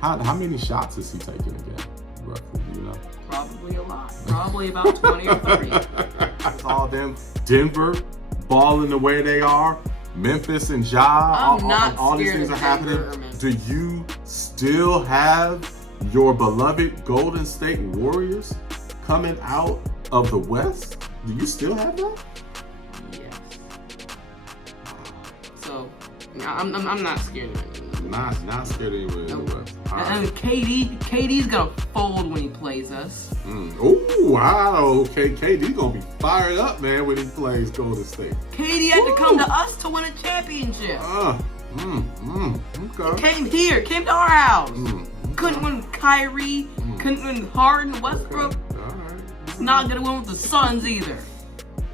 How many shots is he taking again, roughly, you know? Probably a lot. Probably about 20 or 30. It's all them. Denver balling the way they are. Memphis and Ja. All these things are happening. Do you still have your beloved Golden State Warriors coming out of the West? Do you still have that? Yes. So, I'm not scared of it. Not scared of you in the West. And KD's gonna fold when he plays us. Oh, wow. Okay, KD's gonna be fired up, man, when he plays Golden State. KD had to come to us to win a championship. Okay. Came to our house. Couldn't win with Kyrie, couldn't win with Harden, Westbrook. Okay. All right. Not gonna win with the Suns either.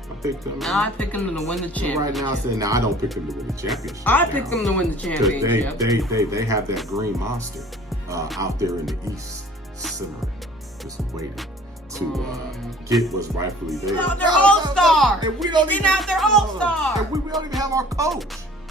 I pick them to win the championship. Right now, I say, I don't pick them to win the championship. I pick them to win the championship. They have that green monster out there in the East, simmering, just waiting to get what's rightfully theirs. They're all-stars. And we don't they're all-stars. And we don't even have our coach.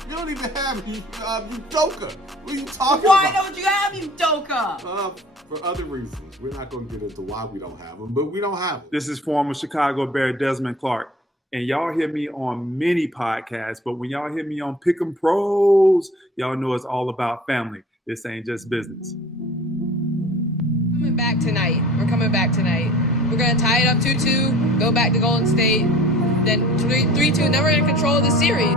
You don't even have Udoka. What are you talking Why about? don't you have Udoka? For other reasons. We're not going to get into why we don't have him, but we don't have him. This is former Chicago Bear Desmond Clark. And y'all hear me on many podcasts, but when y'all hear me on Pick'em Pros, y'all know it's all about family. This ain't just business. We're coming back tonight. We're going to tie it up 2-2, go back to Golden State, then 3-2, and then we're going to control the series.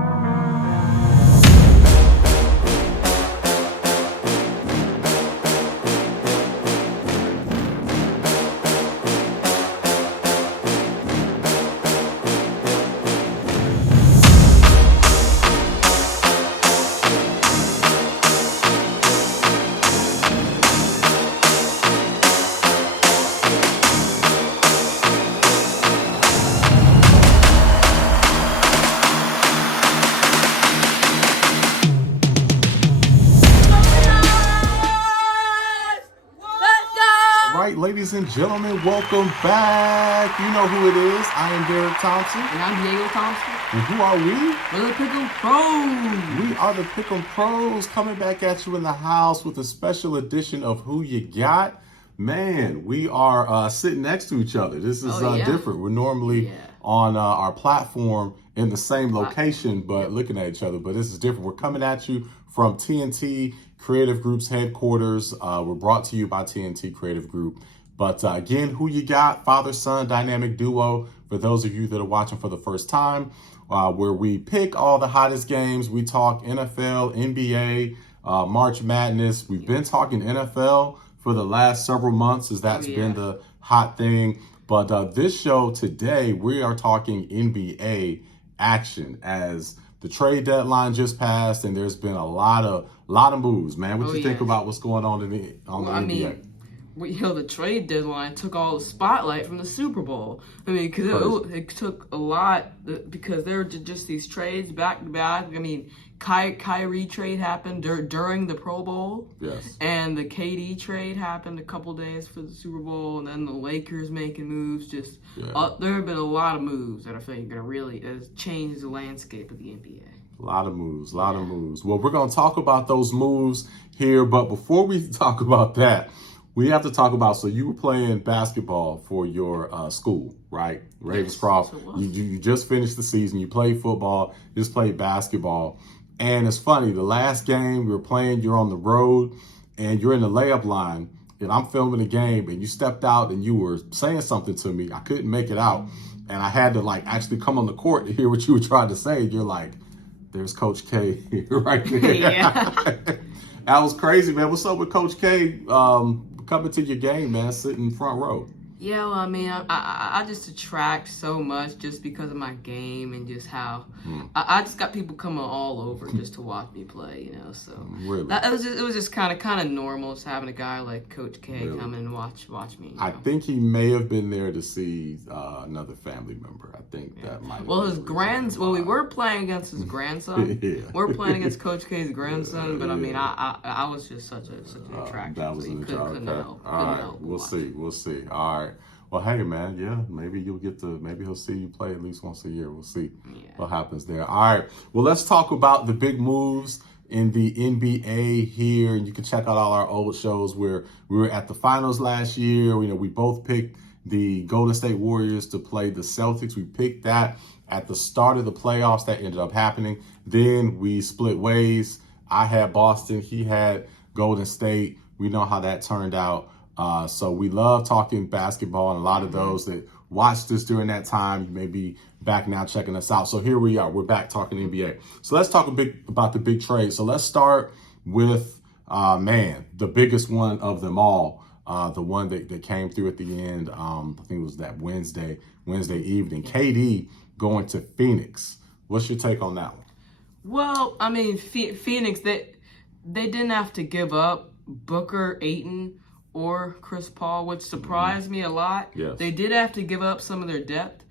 Ladies and gentlemen, welcome back. You know who it is. I am Derek Thompson. And I'm Diego Thompson. And who are we? We're the Pick'em Pros. We are the Pick'em Pros coming back at you in the house with a special edition of Who You Got. Man, we are sitting next to each other. This is different. We're normally on our platform in the same location, but looking at each other. But this is different. We're coming at you from TNT Creative Group's headquarters. We're brought to you by TNT Creative Group. But again, Who You Got, father-son dynamic duo, for those of you that are watching for the first time, where we pick all the hottest games. We talk NFL, NBA, March Madness. We've been talking NFL for the last several months as that's been the hot thing. But this show today, we are talking NBA action as the trade deadline just passed and there's been a lot of moves, man. What you think about what's going on in the NBA? The trade deadline took all the spotlight from the Super Bowl. I mean, because it took a lot because there were just these trades back to back. I mean, Kyrie trade happened during the Pro Bowl. Yes. And the KD trade happened a couple days for the Super Bowl, and then the Lakers making moves. There have been a lot of moves that I think are going to really change the landscape of the NBA. A lot of moves. Well, we're going to talk about those moves here, but before we talk about that, we have to talk about, so you were playing basketball for your school, right? Ravenscroft. You just finished the season. You played football, just played basketball. And it's funny, the last game we were playing, you're on the road and you're in the layup line and I'm filming the game and you stepped out and you were saying something to me. I couldn't make it out. And I had to actually come on the court to hear what you were trying to say. You're like, there's Coach K right there. That was crazy, man. What's up with Coach K? Coming to your game, man, sitting front row. Yeah, well, I mean, I just attract so much just because of my game and just how I just got people coming all over just to watch me play, So really? It was just kind of normal just having a guy like Coach K come and watch me. I think he may have been there to see another family member. I think that might. Well, his grandson. Well, we were playing against his grandson. We're playing against Coach K's grandson, but I mean, I was just such an attraction. That was an attraction. All right, we'll see. All right. Well, hey, man, maybe maybe he'll see you play at least once a year. We'll see what happens there. All right. Well, let's talk about the big moves in the NBA here, and you can check out all our old shows where we were at the finals last year. We both picked the Golden State Warriors to play the Celtics. We picked that at the start of the playoffs. That ended up happening. Then we split ways. I had Boston. He had Golden State. We know how that turned out. So we love talking basketball, and a lot of those that watched us during that time, you may be back now checking us out. So here we are. We're back talking NBA. So let's talk a bit about the big trade. So let's start with, the biggest one of them all, the one that came through at the end. I think it was that Wednesday evening. KD going to Phoenix. What's your take on that one? Well, I mean, Phoenix, they didn't have to give up Booker, Ayton, or Chris Paul, which surprised me a lot. Yes. They did have to give up some of their depth,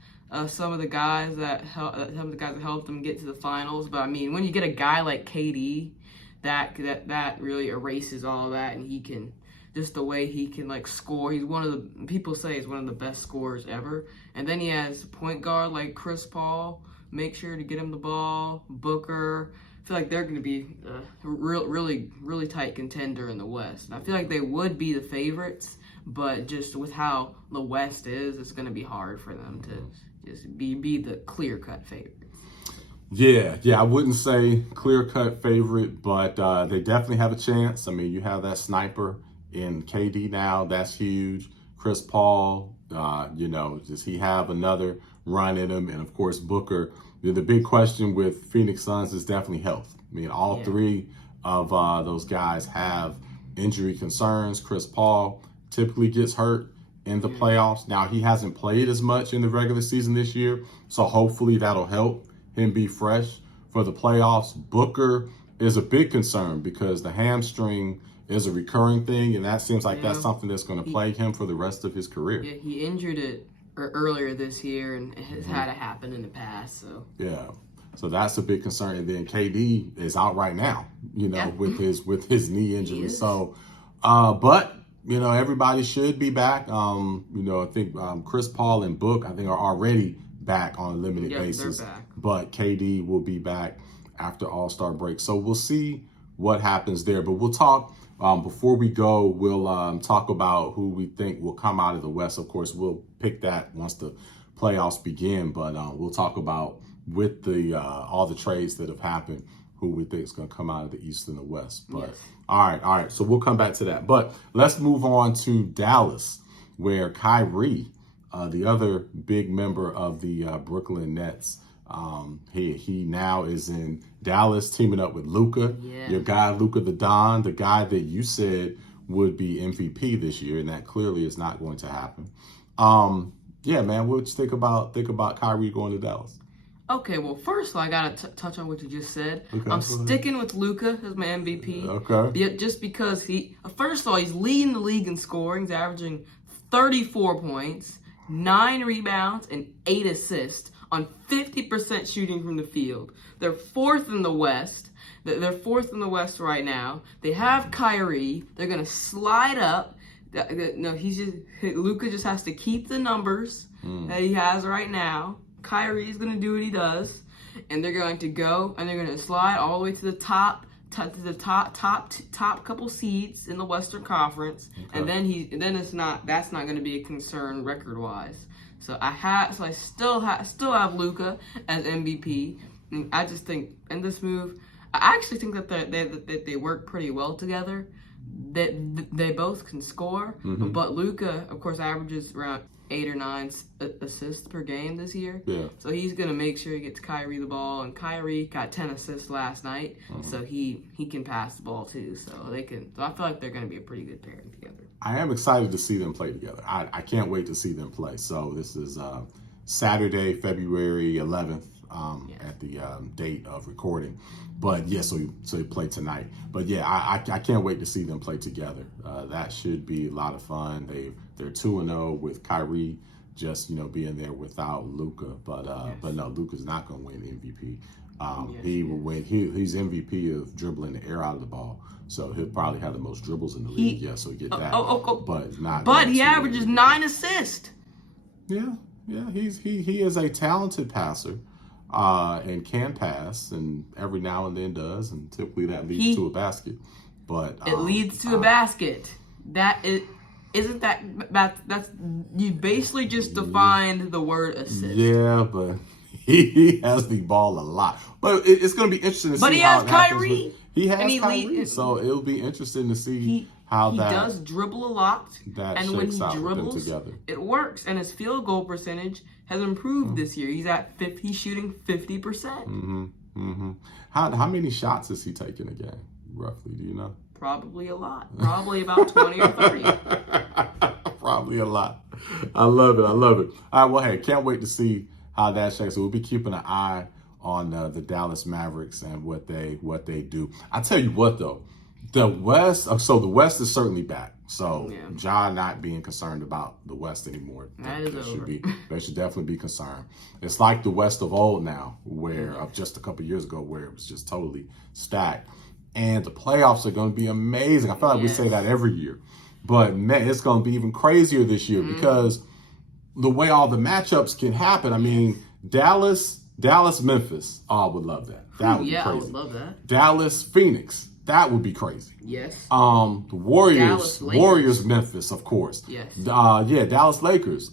some of the guys that helped them get to the finals. But I mean, when you get a guy like KD, that really erases all that, and he can just the way he can like score. He's people say he's one of the best scorers ever. And then he has a point guard like Chris Paul. Make sure to get him the ball. Booker. I feel like they're going to be a really tight contender in the West. And I feel like they would be the favorites, but just with how the West is, it's going to be hard for them to just be the clear-cut favorite. Yeah, I wouldn't say clear-cut favorite, but they definitely have a chance. I mean, you have that sniper in KD now. That's huge. Chris Paul, does he have another run in him? And, of course, Booker. The big question with Phoenix Suns is definitely health. I mean, all three of those guys have injury concerns. Chris Paul typically gets hurt in the playoffs. Now, he hasn't played as much in the regular season this year, so hopefully that'll help him be fresh for the playoffs. Booker is a big concern because the hamstring is a recurring thing, and that seems like that's something that's going to plague him for the rest of his career. Yeah, he injured it earlier this year, and it has had to happen in the past. So that's a big concern. And then KD is out right now, with his knee injury. So, but everybody should be back. I think Chris Paul and Book, I think, are already back on a limited basis. They're back. But KD will be back after All-Star break. So we'll see what happens there. But we'll talk. Before we go, we'll talk about who we think will come out of the West. Of course, we'll pick that once the playoffs begin, but we'll talk about with the all the trades that have happened, who we think is going to come out of the East and the West. But all right. So we'll come back to that. But let's move on to Dallas, where Kyrie, the other big member of the Brooklyn Nets, he now is in Dallas teaming up with Luka, your guy Luka the Don, the guy that you said would be MVP this year, and that clearly is not going to happen. Man, what you think about Kyrie going to Dallas? Okay, well, first I gotta touch on what you just said. Okay, I'm sticking with Luka as my MVP. Okay. Just because first of all, he's leading the league in scoring. He's averaging 34 points, 9 rebounds, and 8 assists on 50% shooting from the field. They're fourth in the West. They're fourth in the West right now. They have Kyrie. They're gonna slide up. No, Luka just has to keep the numbers that he has right now. Kyrie's gonna do what he does, and they're going to go and they're gonna slide all the way to the top couple seeds in the Western Conference, and then that's not gonna be a concern record wise. So I still have Luka as MVP. And I just think in this move, I actually think that they work pretty well together. They both can score, but Luka, of course, averages around 8 or 9 assists per game this year. Yeah. So he's gonna make sure he gets Kyrie the ball, and Kyrie got 10 assists last night, so he can pass the ball too. So they can. So I feel like they're gonna be a pretty good pairing together. I am excited to see them play together. I can't wait to see them play. So this is Saturday, February 11th at the date of recording. But so you play tonight. But I can't wait to see them play together. That should be a lot of fun. They're 2-0 with Kyrie just being there without Luka. But no, Luka's not going to win MVP. He will win. He's MVP of dribbling the air out of the ball. So he'll probably have the most dribbles in the league. So he get that. But not. But he averages 9 assists. Yeah. He is a talented passer. and can pass, and every now and then does, and typically that leads to a basket. But it leads to a basket. Isn't that's you basically just defined the word assist. Yeah, but he has the ball a lot. But it's going to be interesting to see how it happens. But he has Kyrie, so it'll be interesting to see how he does dribble a lot, and when he dribbles, it works. And his field goal percentage has improved this year. He's shooting 50%. How many shots is he taking a game, roughly? Do you know? Probably a lot. Probably about 20 or 30. Probably a lot. I love it. All right, well, hey, can't wait to see how that shakes. So we'll be keeping an eye on the Dallas Mavericks and what they do. I tell you what, though, the West is certainly back. So Ja not being concerned about the West anymore. They should definitely be concerned. It's like the West of old now, where of just a couple years ago, where it was just totally stacked. And the playoffs are going to be amazing. I feel like we say that every year. But, man, it's going to be even crazier this year because the way all the matchups can happen. I mean, Dallas, Memphis. Oh, I would love that. That would be crazy. I would love that. Dallas, Phoenix. That would be crazy. Yes. The Warriors, Memphis, of course. Yes. Dallas Lakers.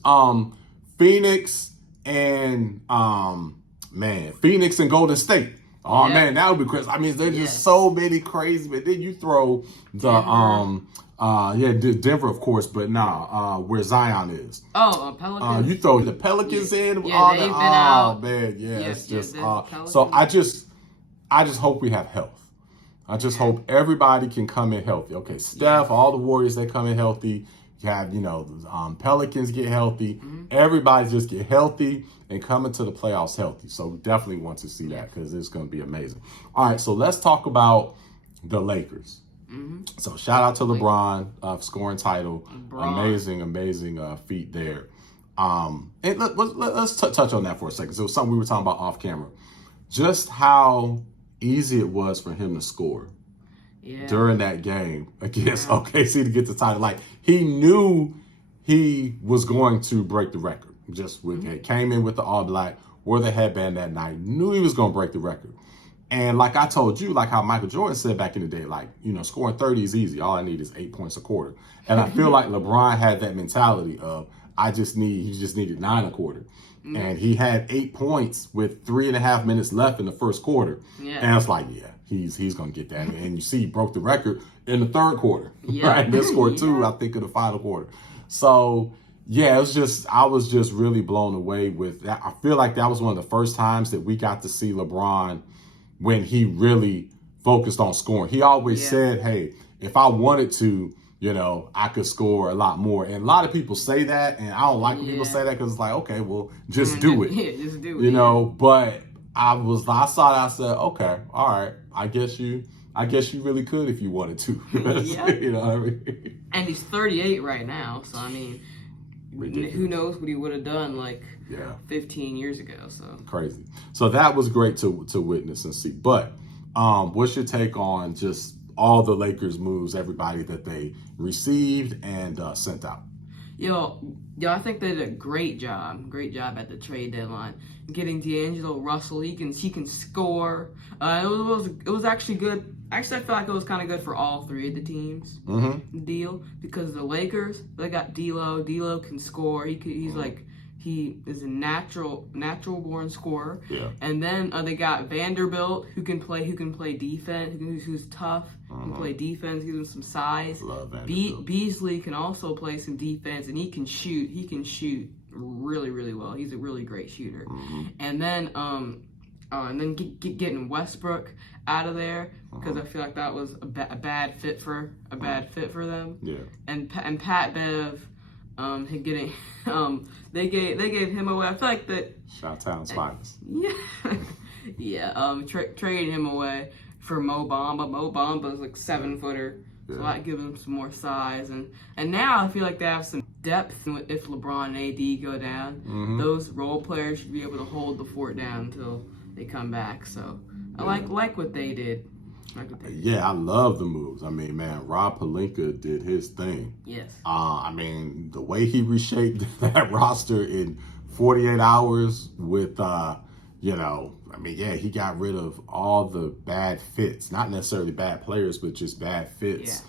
Phoenix and Phoenix and Golden State. Oh man, that would be crazy. I mean, there's just so many crazy. But then you throw the Denver, of course, but where Zion is. Oh, Pelicans. You throw the Pelicans in. Yeah, they've been out. Man, it's just. So I just hope we have health. I just hope everybody can come in healthy. Okay, Steph, all the Warriors, they come in healthy. You have, Pelicans get healthy. Everybody just get healthy and come into the playoffs healthy. So we definitely want to see that because it's going to be amazing. All right, so let's talk about the Lakers. So shout out to LeBron scoring title. Amazing feat there. And let's touch on that for a second. So it was something we were talking about off camera. Just how easy it was for him to score during that game against OKC to get the title. Like, he knew he was going to break the record. Just came in with the all black, wore the headband that night, knew he was going to break the record. And like I told you, like how Michael Jordan said back in the day, like, scoring 30 is easy. All I need is 8 points a quarter. And I feel like LeBron had that mentality of, he just needed 9 a quarter. And he had 8 points with 3.5 minutes left in the first quarter. And it's like, he's going to get that. And you see, he broke the record in the third quarter. Right? They scored 2, I think, in the final quarter. So, I was just really blown away with that. I feel like that was one of the first times that we got to see LeBron when he really focused on scoring. He always said, hey, if I wanted to, I could score a lot more. And a lot of people say that, and I don't like when people say that because it's like, okay, well, just do it. Just do it. But I saw that, I said, okay, all right, I guess you really could if you wanted to. You know what I mean? And he's 38 right now, so I mean, ridiculous. Who knows what he would have done 15 years ago. So crazy. So that was great to witness and see. But what's your take on just all the Lakers moves, everybody that they received and sent out? I think they did a great job at the trade deadline. Getting D'Angelo Russell, he can score. It was actually good. Actually, I feel like it was kind of good for all three of the teams. Deal, because the Lakers, they got D'Lo. D'Lo can score. He is a natural born scorer. And then they got Vanderbilt, who can play defense, who's tough, can play defense, gives him some size. Beasley can also play some defense, and he can shoot. He can shoot really, really well. He's a really great shooter. And then getting Westbrook out of there, because I feel like that was a bad fit for them. And Pat Bev. They gave him away. I feel like that. Chi-Town's finest. Traded him away for Mo Bamba. Mo Bamba's like 7-footer, so that gives him some more size. And now I feel like they have some depth. If LeBron and AD go down, those role players should be able to hold the fort down until they come back. So I like what they did. I love the moves. I mean, man, Rob Pelinka did his thing. Yes. I mean, the way he reshaped that roster in 48 hours with, I mean, yeah, he got rid of all the bad fits, not necessarily bad players, but just bad fits,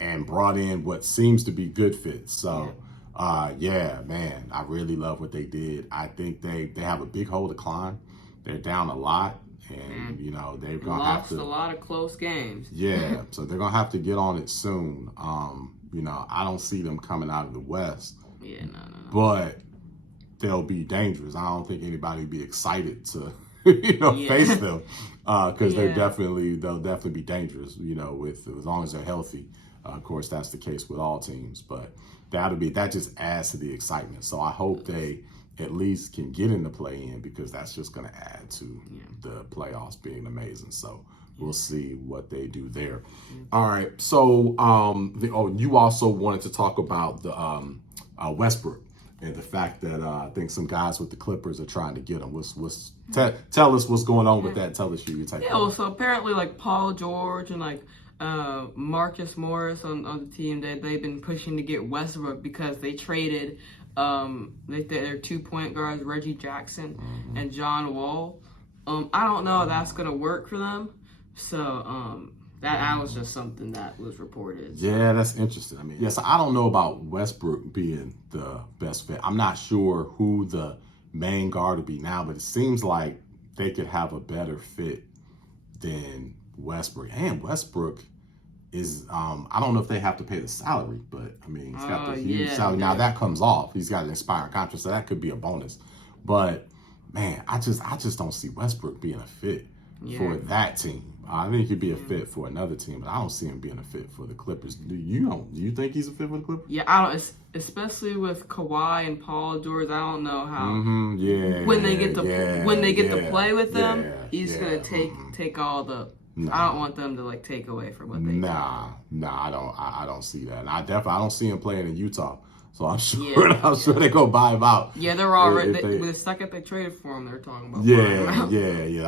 and brought in what seems to be good fits. So, man, I really love what they did. I think they have a big hole to climb. They're down a lot, and, they're going to have to. Lost a lot of close games. Yeah, so they're going to have to get on it soon. I don't see them coming out of the West. Yeah, no. But they'll be dangerous. I don't think anybody would be excited to, face them because they'll definitely be dangerous. With as long as they're healthy. Of course, that's the case with all teams. But that just adds to the excitement. So I hope they at least can get in the play-in because that's just going to add to the playoffs being amazing. So we'll see what they do there. All right. So you also wanted to talk about the Westbrook. And the fact that I think some guys with the Clippers are trying to get him. Tell us what's going on with that. Tell us your take. Yeah, well, so apparently like Paul George and like Marcus Morris on the team, they've been pushing to get Westbrook because they traded their 2 point guards, Reggie Jackson and John Wall. I don't know if that's going to work for them. So that was just something that was reported. So. Yeah, that's interesting. I mean, yes, I don't know about Westbrook being the best fit. I'm not sure who the main guard will be now, but it seems like they could have a better fit than Westbrook. And Westbrook is, I don't know if they have to pay the salary, but I mean, he's got the huge salary. Now that comes off. He's got an expiring contract, so that could be a bonus. But man, I just don't see Westbrook being a fit for that team. I think he could be a fit for another team, but I don't see him being a fit for the Clippers. Do you think he's a fit for the Clippers? Yeah, I don't. Especially with Kawhi and Paul George, I don't know how. When they get to play with them, he's gonna take all the. I don't want them to like take away from what they. Nah, I don't see that. And I don't see him playing in Utah. So I'm sure they go buy him out. Yeah, they're already. The second they traded for him, they're talking about. Yeah.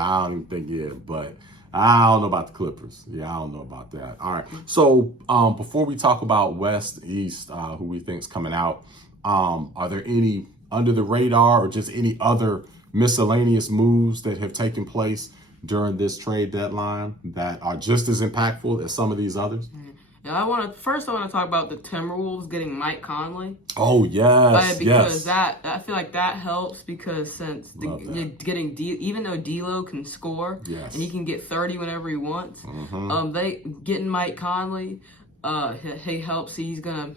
I don't even think but. I don't know about the Clippers. Yeah, I don't know about that. All right. So before we talk about West, East, who we think is coming out, are there any under the radar or just any other miscellaneous moves that have taken place during this trade deadline that are just as impactful as some of these others? Yeah, I want to talk about the Timberwolves getting Mike Conley. Oh yes, because that I feel like that helps because since even though D'Lo can score and he can get 30 whenever he wants, they getting Mike Conley. He helps. He's gonna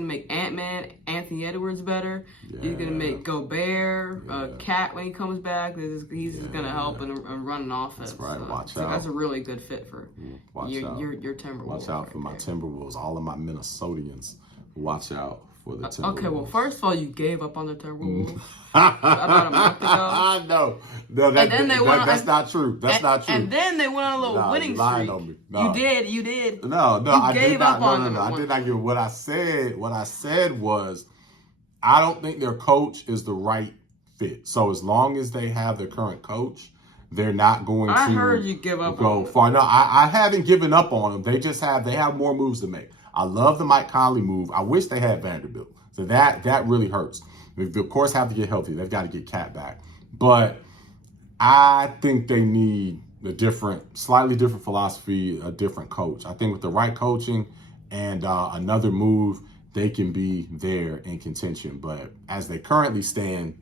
make Ant-Man, Anthony Edwards better. He's gonna make Gobert, Cat when he comes back. He's gonna help and run an offense. That's right. Watch out. out. That's a really good fit for your Timberwolves. Watch out for my Timberwolves. All of my Minnesotians. Watch out for the Timberwolves. Okay, well, first of all, you gave up on the Timberwolves about a month ago. No, that's not true. That's not true. And then they went on a little winning streak. On me. No. You did. No, I gave did not. Up on them. I did not give. What I said was, I don't think their coach is the right fit. So as long as they have their current coach, they're not going to. I heard you give up go on far. No, I haven't given up on them. They have more moves to make. I love the Mike Conley move. I wish they had Vanderbilt. So that really hurts. They, of course, have to get healthy. They've got to get Cat back. But I think they need a slightly different philosophy, a different coach. I think with the right coaching and another move, they can be there in contention. But as they currently stand,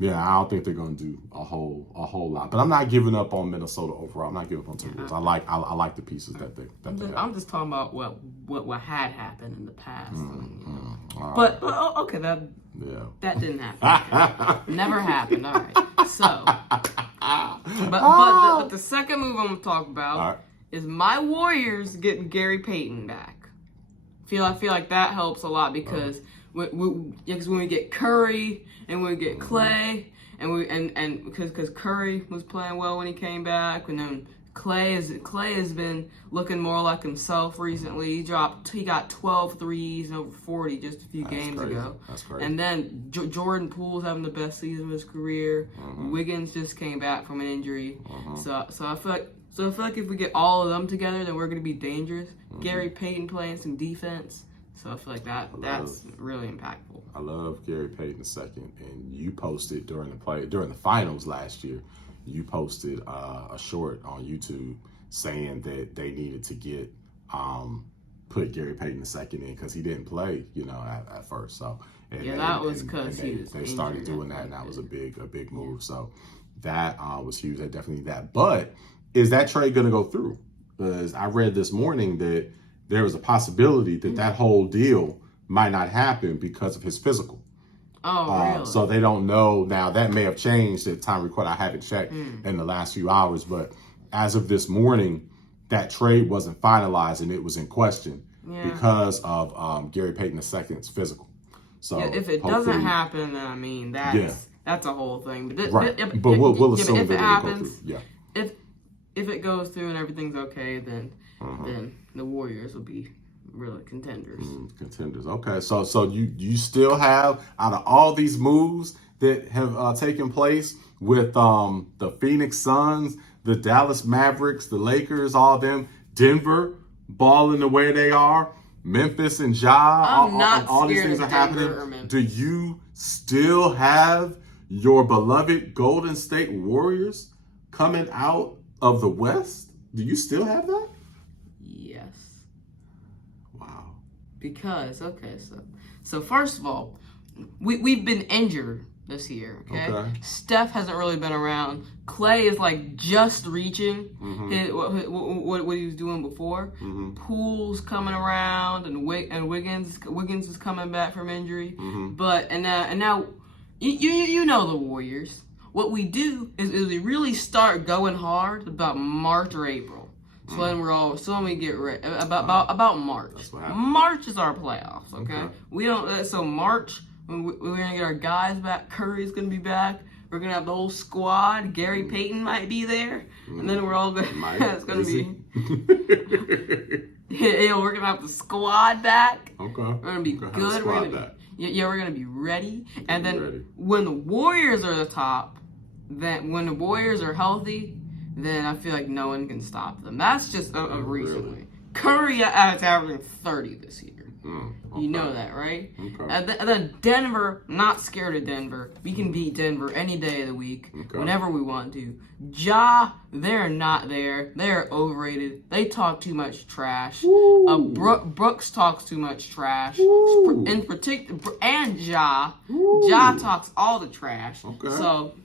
I don't think they're going to do a whole lot. But I'm not giving up on Minnesota overall. I'm not giving up on Timberwolves. I like the pieces that they have. I'm just talking about what had happened in the past. But okay, that didn't happen. Never happened. All right. So, but the second move I'm gonna talk about is my Warriors getting Gary Payton back. I feel like that helps a lot because when we get Curry and we get Clay and because Curry was playing well when he came back, and then Clay has been looking more like himself recently. He got 12 threes and over 40 just a few games ago. That's crazy. And then Jordan Poole's having the best season of his career. Wiggins just came back from an injury. So I feel like if we get all of them together, then we're going to be dangerous. Gary Payton playing some defense. So I feel like that's really impactful. I love Gary Payton II, and you posted during the finals last year. You posted a short on YouTube saying that they needed to get put Gary Payton II in because he didn't play, at first. So that was because they started doing that, and that was a big move. So that was huge. That definitely that. But is that trade going to go through? Because I read this morning that there was a possibility that whole deal might not happen because of his physical. Oh, really? So they don't know now. That may have changed at the time of record. I haven't checked in the last few hours, but as of this morning, that trade wasn't finalized and it was in question because of Gary Payton II's physical. So if it doesn't happen, then I mean that's a whole thing. But but we'll assume if that it happens, if it goes through and everything's okay, then the Warriors will be really contenders. Contenders. Okay, so you still have, out of all these moves that have taken place with the Phoenix Suns, the Dallas Mavericks, the Lakers, all of them, Denver balling the way they are, Memphis and Ja, all these things are happening. Do you still have your beloved Golden State Warriors coming out of the West? Do you still have that? Yes. Wow. Because so first of all, we've been injured this year. Okay. Steph hasn't really been around. Clay is like just reaching what he was doing before. Poole's coming around, and Wiggins is coming back from injury. But now you know the Warriors. What we do is we really start going hard about March or April. So when we get ready about March. March is our playoffs. Okay. We don't. So March. We're going to get our guys back. Curry's going to be back. We're going to have the whole squad. Gary Payton might be there. And then we're all going to... It's going to be... we're going to have the squad back. Okay. We're going to be good. We're going to be ready. And then when the Warriors are the top, when the Warriors are healthy, then I feel like no one can stop them. That's just a recently. Curry is averaging 30 this year. You know that, right? And then Denver, not scared of Denver. We can beat Denver any day of the week, whenever we want to. Ja, they're not there. They're overrated. They talk too much trash. Brooks talks too much trash. In particular, and Ja. Ja talks all the trash.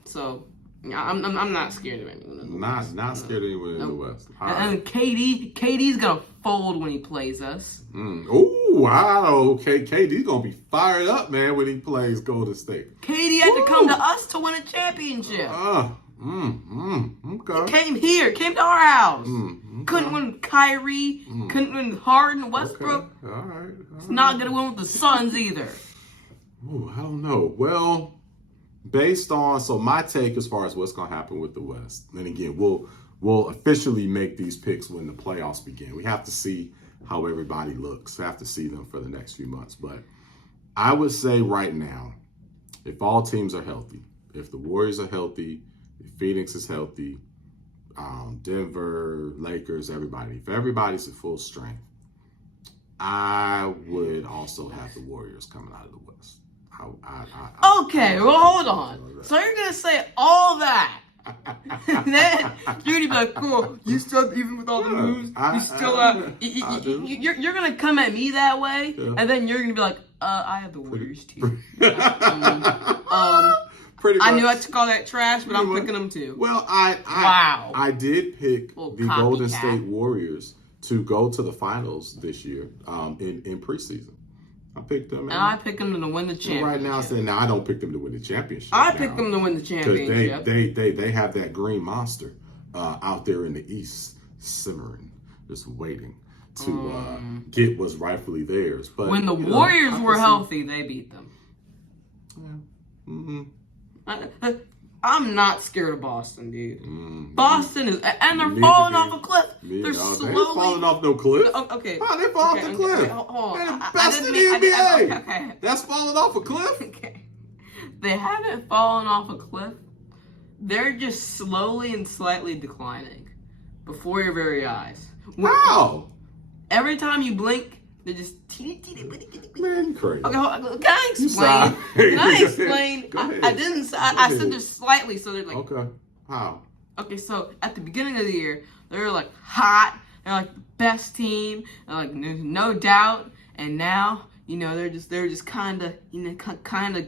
So I'm not scared of anyone in the West. Not scared of anyone in the West. And KD's gonna fold when he plays us. Oh wow! Okay, KD's gonna be fired up, man, when he plays Golden State. KD had to come to us to win a championship. Okay. He came to our house. Couldn't win Kyrie. Couldn't win Harden, Westbrook. All right. It's not gonna win with the Suns either. Ooh, I don't know. Well, based on my take as far as what's gonna happen with the West, and again, we'll officially make these picks when the playoffs begin. We have to see how everybody looks. We have to see them for the next few months. But I would say right now, if all teams are healthy, if the Warriors are healthy, if Phoenix is healthy, Denver, Lakers, everybody, if everybody's at full strength, I would also have the Warriors coming out of the West. Okay, well, hold on. So you're going to say all that. Then you're gonna be like, cool. You still, even with all the moves, you're gonna come at me that way, and then you're gonna be like, I have the Warriors too. I knew I took all that trash, but I'm picking them too. Well, I did pick the Golden State Warriors to go to the finals this year in preseason. I picked them. And I picked them to win the championship. Right now, I don't pick them to win the championship. I picked them to win the championship. Because they have that green monster out there in the East, simmering, just waiting to get what's rightfully theirs. But when the Warriors were healthy, they beat them. Yeah. I'm not scared of Boston, dude. Boston is, and they're falling off a cliff. They're slowly falling off no cliff. Okay. How they fall off the cliff? They're the best in the NBA. Okay. That's falling off a cliff. Okay. They haven't fallen off a cliff. They're just slowly and slightly declining before your very eyes. How? Every time you blink, They're just teeny. Man, crazy. Okay, can I explain? Can I explain? I didn't. I said just slightly, so they're like. Okay. How? Okay, so at the beginning of the year, they were like hot. They're like the best team. They're like no doubt. And now, they're just kind of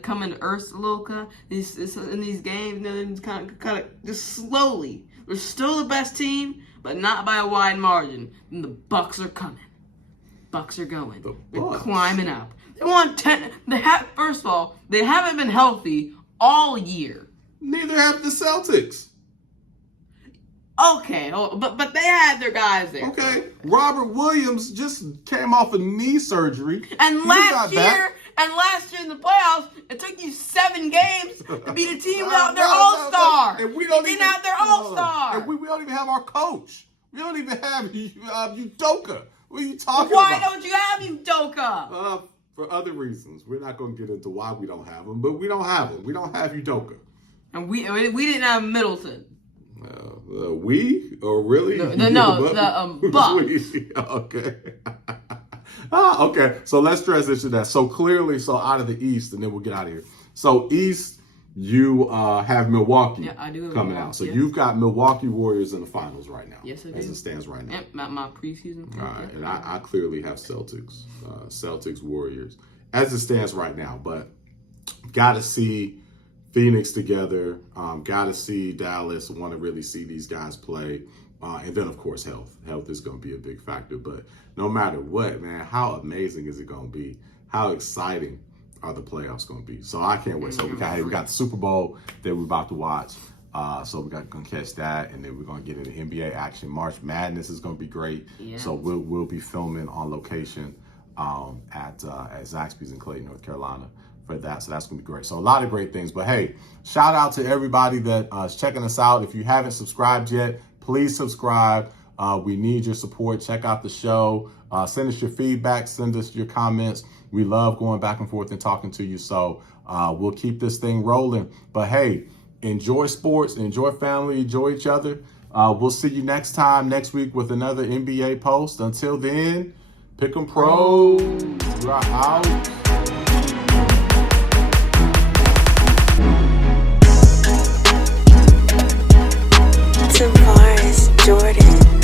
coming to earth a little. In these games, they're just kind of just slowly. They're still the best team, but not by a wide margin. And the Bucks are coming. Bucks are going. They're climbing up. They won 10. First of all, they haven't been healthy all year. Neither have the Celtics. Okay, but they had their guys there. Okay, Robert Williams just came off of knee surgery. And last year in the playoffs, it took you 7 games to beat a team without their all-star. And we don't even have their all-star. And we don't even have our coach. We don't even have Udoka. What are you talking Why about? don't you have Udoka? For other reasons. We're not going to get into why we don't have him, but we don't have him. We don't have Udoka. And we didn't have Middleton. We? Or really? The Bucks. Okay. Okay. So let's transition that. So clearly, out of the East, and then we'll get out of here. So East, you have Milwaukee. Yeah, I do coming out. So you've got Milwaukee Warriors in the finals right now. Yes, I do. As it stands right now. My preseason. All right. And I clearly have Celtics. Celtics, Warriors. As it stands right now. But got to see Phoenix together, got to see Dallas, want to really see these guys play. And then, of course, health. Health is going to be a big factor. But no matter what, man, how amazing is it going to be? How exciting are the playoffs going to be? So I can't wait. So we got the Super Bowl that we're about to watch. So we're going to catch that. And then we're going to get into NBA action. March Madness is going to be great. Yeah. So we'll be filming on location at Zaxby's in Clayton, North Carolina. For that, so that's gonna be great. So a lot of great things, but hey, shout out to everybody that is checking us out. If you haven't subscribed yet, please subscribe. We need your support. Check out the show. Send us your feedback. Send us your comments. We love going back and forth and talking to you. So we'll keep this thing rolling. But hey, enjoy sports, enjoy family, enjoy each other. We'll see you next week with another NBA post. Until then, pick 'em pros. We're out. Tavares Jordan.